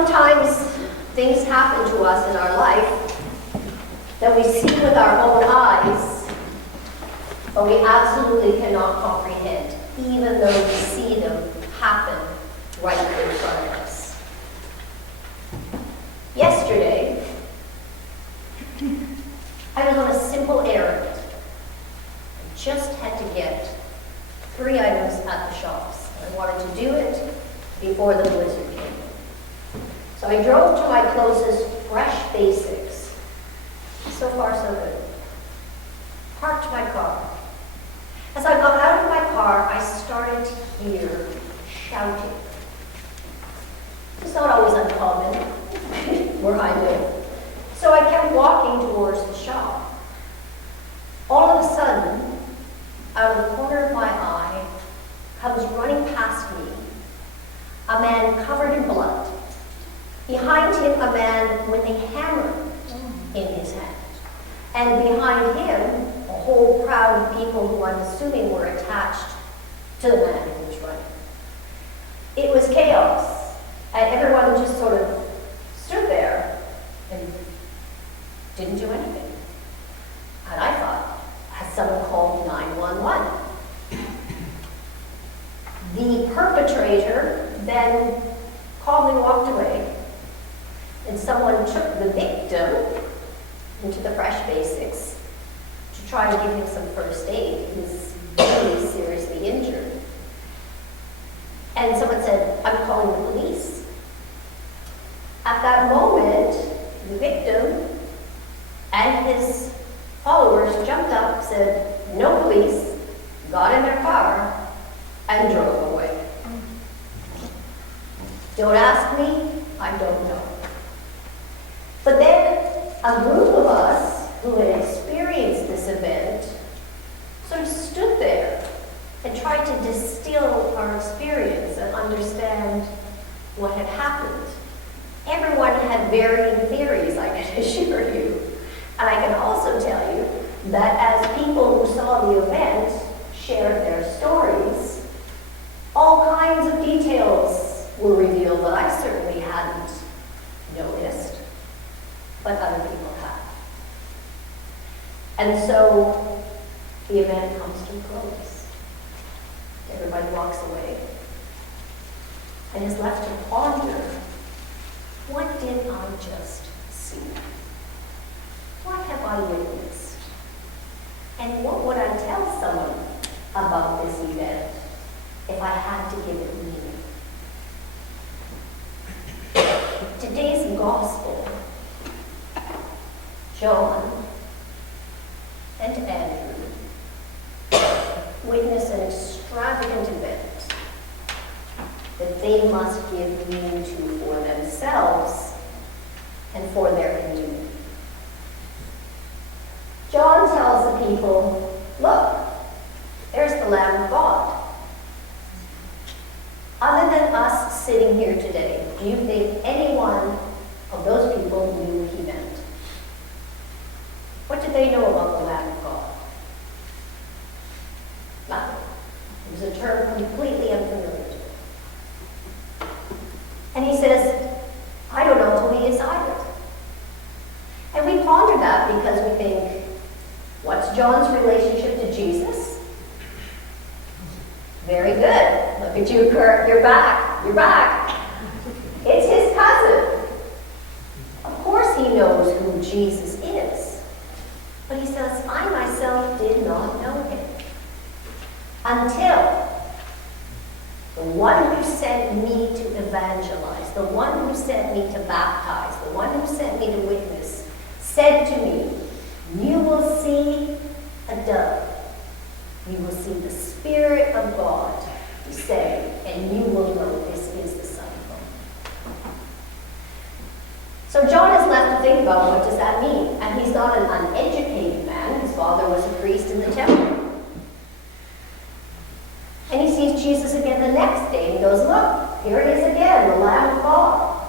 Sometimes things happen to us in our life that we see with our own eyes, but we absolutely cannot comprehend, even though we see them happen right in front of us. Yesterday, I was on a simple errand. I just had to get 3 items at the shops. I wanted to do it before the blizzard came. So I drove to my closest Fresh Basics. So far, so good. Parked my car. As I got out of my car, I started to hear shouting. It's not always uncommon where I live. So I kept walking towards the shop. All of a sudden, out of the corner of my eye, comes running past me a man covered in blood. Behind him, a man with a hammer in his hand. And behind him, a whole crowd of people who I'm assuming were attached to the man who was running. It was chaos, and everyone just sort of stood there and didn't do anything. And I thought, has someone called 911? The perpetrator then calmly walked away, and someone took the victim into the Fresh Basics to try and give him some first aid. He was really seriously injured. And someone said, I'm calling the police. At that moment, the victim and his followers jumped up, said, no police, got in their car, and drove away. Don't ask me, I don't know. But then a group of us who had experienced this event sort of stood there and tried to distill our experience and understand what had happened. Everyone had varying theories, I can assure you. And I can also tell you that as people who saw the event shared their stories, all kinds of details were revealed that I certainly hadn't noticed, but other people had. And so the event comes to a close. Everybody walks away and is left to ponder, what did I just see? What have I witnessed? And what would I tell someone about this event if I had to give it meaning? Today's gospel, John and Andrew witness an extravagant event that they must give meaning to for themselves and for their community. John tells the people, look, there's the Lamb of God. Other than us sitting here today, do you think any one of those people knew what he meant? What did they know about the Lamb of God? Nothing. It was a term completely unfamiliar to them. And he says, I don't know who he is either. And we ponder that because we think, what's John's relationship to Jesus? Very good. Look at you, Kurt. You're back. You're back. It's his cousin. Of course he knows who Jesus is. But he says, I myself did not know him until the one who sent me to evangelize, the one who sent me to baptize, the one who sent me to witness, said to me, you will see a dove. You will see the Spirit of God descend, and you will know this is the Son of God. So John is left to think about what does that mean. And he's not an uneducated man. His father was a priest in the temple. And he sees Jesus again the next day, and he goes, look, here it is again, the Lamb of God.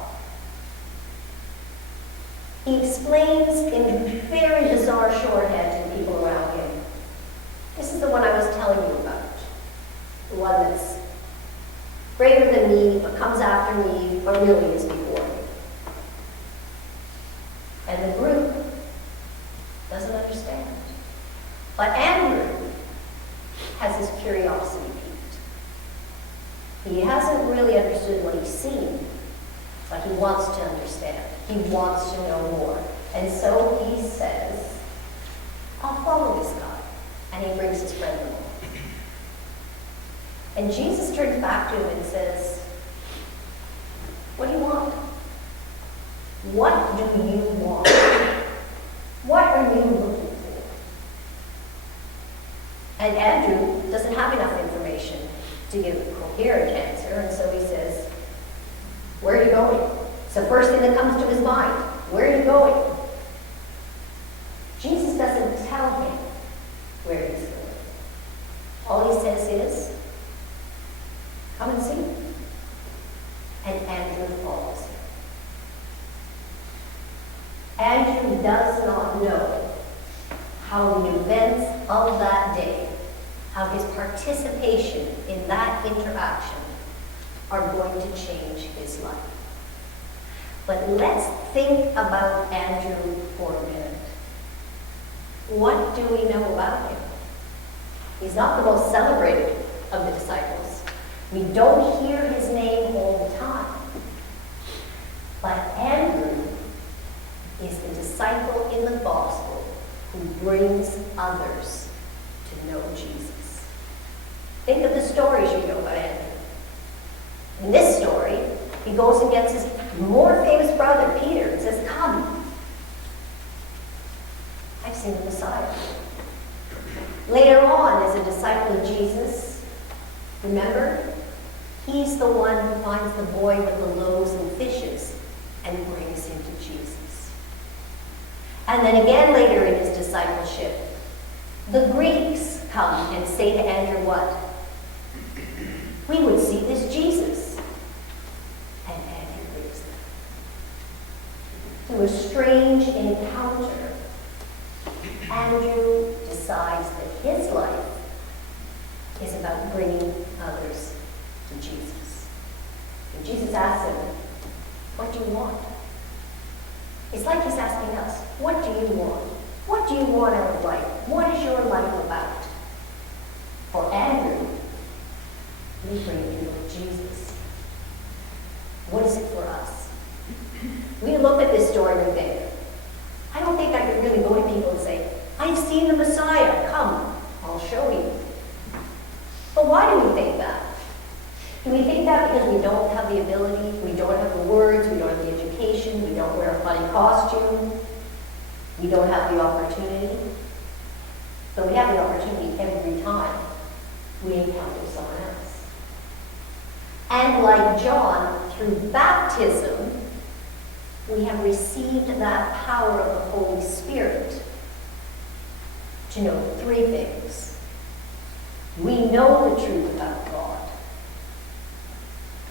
He explains in very bizarre shorthand to the people around him. This is the one I was telling you about. one that's greater than me, but comes after me, but really is before me. curiosity piqued. He hasn't really understood what he's seen, but he wants to understand. He wants to know more. And so he says, I'll follow this guy. And he brings his friend along. And Jesus turns back to him and says, what do you want? What do you want? What are you looking for? And Andrew doesn't have enough information to give a coherent answer, and so he says, where are you going? It's the first thing that comes to his mind. Where are you going? Jesus doesn't tell him where he's going. All he says is, come and see. And Andrew follows him. Andrew does not know how the events of that day, how his participation in that interaction are going to change his life. But let's think about Andrew for a minute. What do we know about him? He's not the most celebrated of the disciples. We don't hear his name all the time. But Andrew is the disciple in the gospel who brings others to know Jesus. Think of the stories you know about Andrew. In this story, he goes and gets his more famous brother, Peter, and says, come. I've seen the Messiah. Later on, as a disciple of Jesus, remember, he's the one who finds the boy with the loaves and fishes and brings him to Jesus. And then again later in his discipleship, the Greeks come and say to Andrew what? We would see this Jesus. And Andrew brings them. Through a strange encounter, Andrew decides that his life is about bringing others to Jesus. And Jesus asks him, what do you want? It's like he's asking us, what do you want? What do you want out of life? What is your life about? For Andrew, we bring people to Jesus. What is it for us? We look at this story and think, I don't think I could really go to people and say, I've seen the Messiah. Come, I'll show you. But why do we think that? Do we think that because we don't have the ability, we don't have the words, we don't have the education, we don't wear a funny costume, we don't have the opportunity? But we have the opportunity every time we encounter someone else. And like John, through baptism, we have received that power of the Holy Spirit to know three things. We know the truth about God.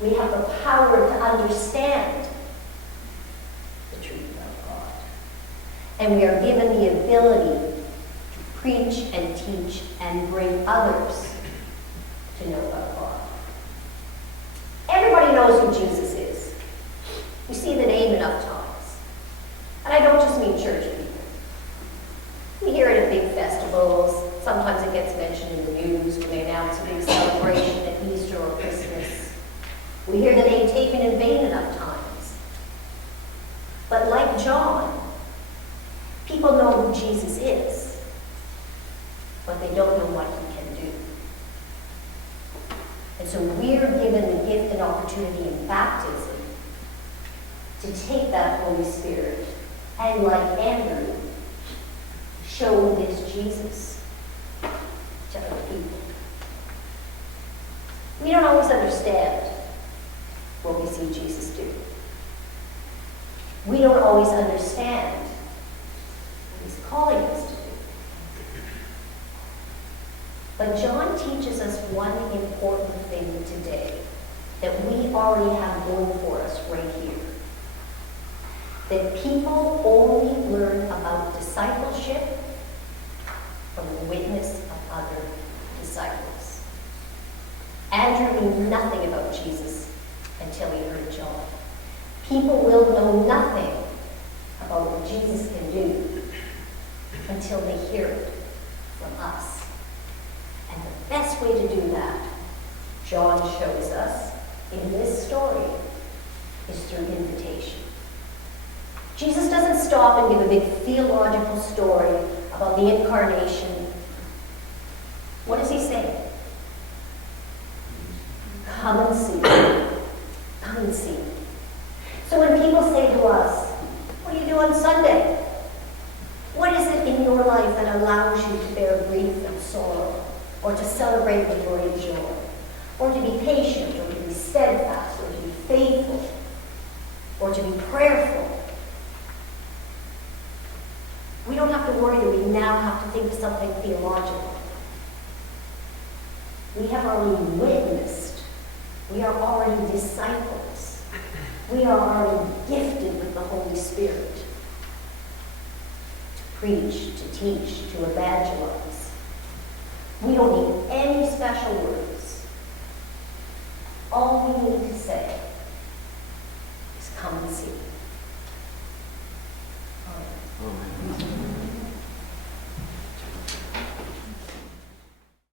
We have the power to understand the truth about God. And we are given the ability to preach and teach and bring others to know about God. Everybody knows who Jesus is. You see the name enough times. And I don't just mean church people. We hear it at big festivals. Sometimes it gets mentioned in the news when they announce a big celebration at Easter or Christmas. We hear the name taken in vain enough times. But like John, people know who Jesus is, but they don't know what he can do. And so we're given the gift and opportunity in baptism to take that Holy Spirit and, like Andrew, show this Jesus to other people. We don't always understand what we see Jesus do. We don't always understand what he's calling us to do. But John teaches us one important thing today that we already have going for us right here. That people only learn about discipleship from the witness of other disciples. Andrew knew nothing about Jesus until he heard John. People will know nothing about what Jesus can do until they hear it from us. And the best way to do that, John shows us in this story, is through invitation. Jesus doesn't stop and give a big theological story about the incarnation. What does he say? Come and see. Come and see. So when people say to us, what do you do on Sunday? What is it in your life that allows you to bear grief and sorrow, or to celebrate with great joy, or to be patient, or to be steadfast, or to be faithful, or to be prayerful? We don't have to worry that we now have to think of something theological. We have already witnessed. We are already disciples. We are already gifted with the Holy Spirit to preach, to teach, to evangelize. We don't need any special